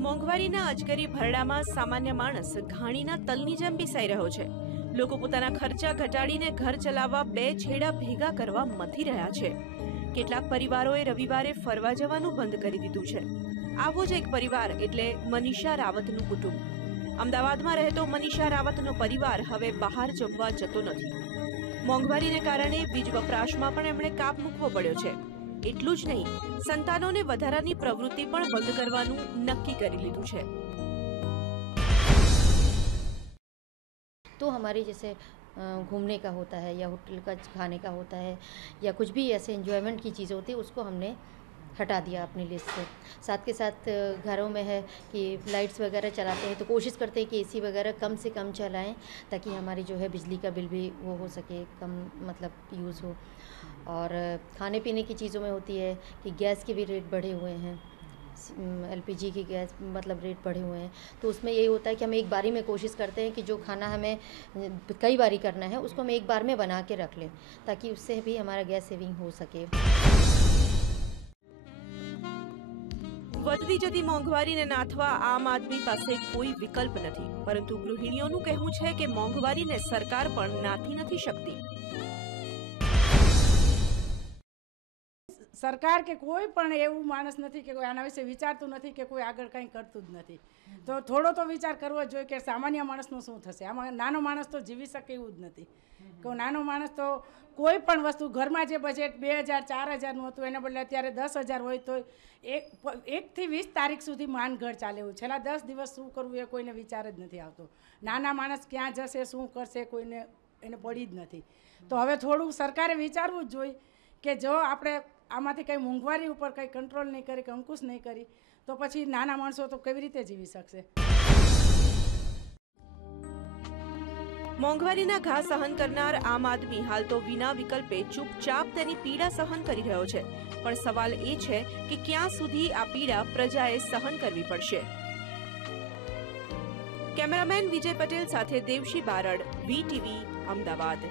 મોંઘવારીના અજગરી ભરડામાં સામાન્ય માણસ ઘાણીના તલની જેમ પીસાઈ રહ્યો છે. લોકો પોતાના ખર્ચા ઘટાડીને ઘર ચલાવવા બે છેડા ભેગા કરવા મથી રહ્યા છે. કેટલાક પરિવારોએ રવિવારે ફરવા જવાનું બંધ કરી દીધું છે. આવો જ એક પરિવાર એટલે મનીષા રાવતનું કુટુંબ. અમદાવાદમાં રહેતો મનીષા રાવતનો પરિવાર હવે બહાર જમવા જતો નથી. મોંઘવારીને કારણે વીજ વપરાશમાં પણ એમણે કાપ મૂકવો પડ્યો છે. એટલું જ નહીં સંતાનોને વધારાની પ્રવૃત્તિ પણ બંધ કરવાનું નક્કી કરી લીધું છે तो हमारी जैसे अ, घूमने का होता है या होटल का खाने का होता है या कुछ भी ऐसे इन्जॉयमेंट की चीज़ें होती है उसको हमने हटा दिया अपनी लिस्ट से। साथ के साथ घरों में है कि लाइट्स वगैरह चलाते हैं तो कोशिश करते हैं कि एसी वगैरह कम से कम चलाएँ ताकि हमारी जो है बिजली का बिल भी वो हो सके, कम मतलब यूज़ हो। और खाने पीने की चीज़ों में होती है कि गैस के भी रेट बढ़े हुए हैं। एलपीजी की गैस मतलब रेट बढ़े हुए हैं। तो उसमें यही होता है कि हम एक बारी में कोशिश करते हैं कि जो खाना हमें कई बारी करना है उसको हम एक बार में बना के रख लें ताकि उससे भी हमारा गैस सेविंग हो सके। વધતી જતી મોંઘવારીને નાથવા આમ આદમી પાસે કોઈ વિકલ્પ નથી. પરંતુ ગૃહિણીઓનું કહેવું છે કે મોંઘવારીને સરકાર પણ નાથી નથી શકતી. સરકાર કે કોઈ પણ એવું માણસ નથી કે કોઈ આના વિશે વિચારતું નથી કે કોઈ આગળ કંઈ કરતું જ નથી. તો થોડો તો વિચાર કરવો જોઈએ કે સામાન્ય માણસનું શું થશે? આમાં નાનો માણસ તો જીવી શકે એવું જ નથી. કે નાનો માણસ તો કોઈ પણ વસ્તુ ઘરમાં જે બજેટ બે હજાર, ચાર હજારનું હતું, એને બદલે અત્યારે દસ હજાર હોય તો એક એકથી વીસ તારીખ સુધી માન ઘર ચાલે એવું. છેલ્લા દસ દિવસ શું કરવું એ કોઈને વિચાર જ નથી આવતો. નાના માણસ ક્યાં જશે, શું કરશે કોઈને, એને પડી જ નથી. તો હવે થોડું સરકારે વિચારવું જ જોઈએ કે જો આપણે આમાંથી કંઈ મોંઘવારી ઉપર કંઈ કંટ્રોલ નહીં કરી કે અંકુશ નહીં કરી, તો પછી નાના માણસો તો કેવી રીતે જીવી શકશે? મોંઘવારીના ઘા સહન કરનાર આમ આદમી હાલ તો વિના વિકલ્પે ચૂપચાપ તેની પીડા સહન કરી રહ્યો છે. પણ સવાલ એ છે કે ક્યાં સુધી આ પીડા પ્રજાએ સહન કરવી પડશે? કેમેરામેન વિજય પટેલ સાથે દેવશી બારડ વીટીવી અમદાવાદ.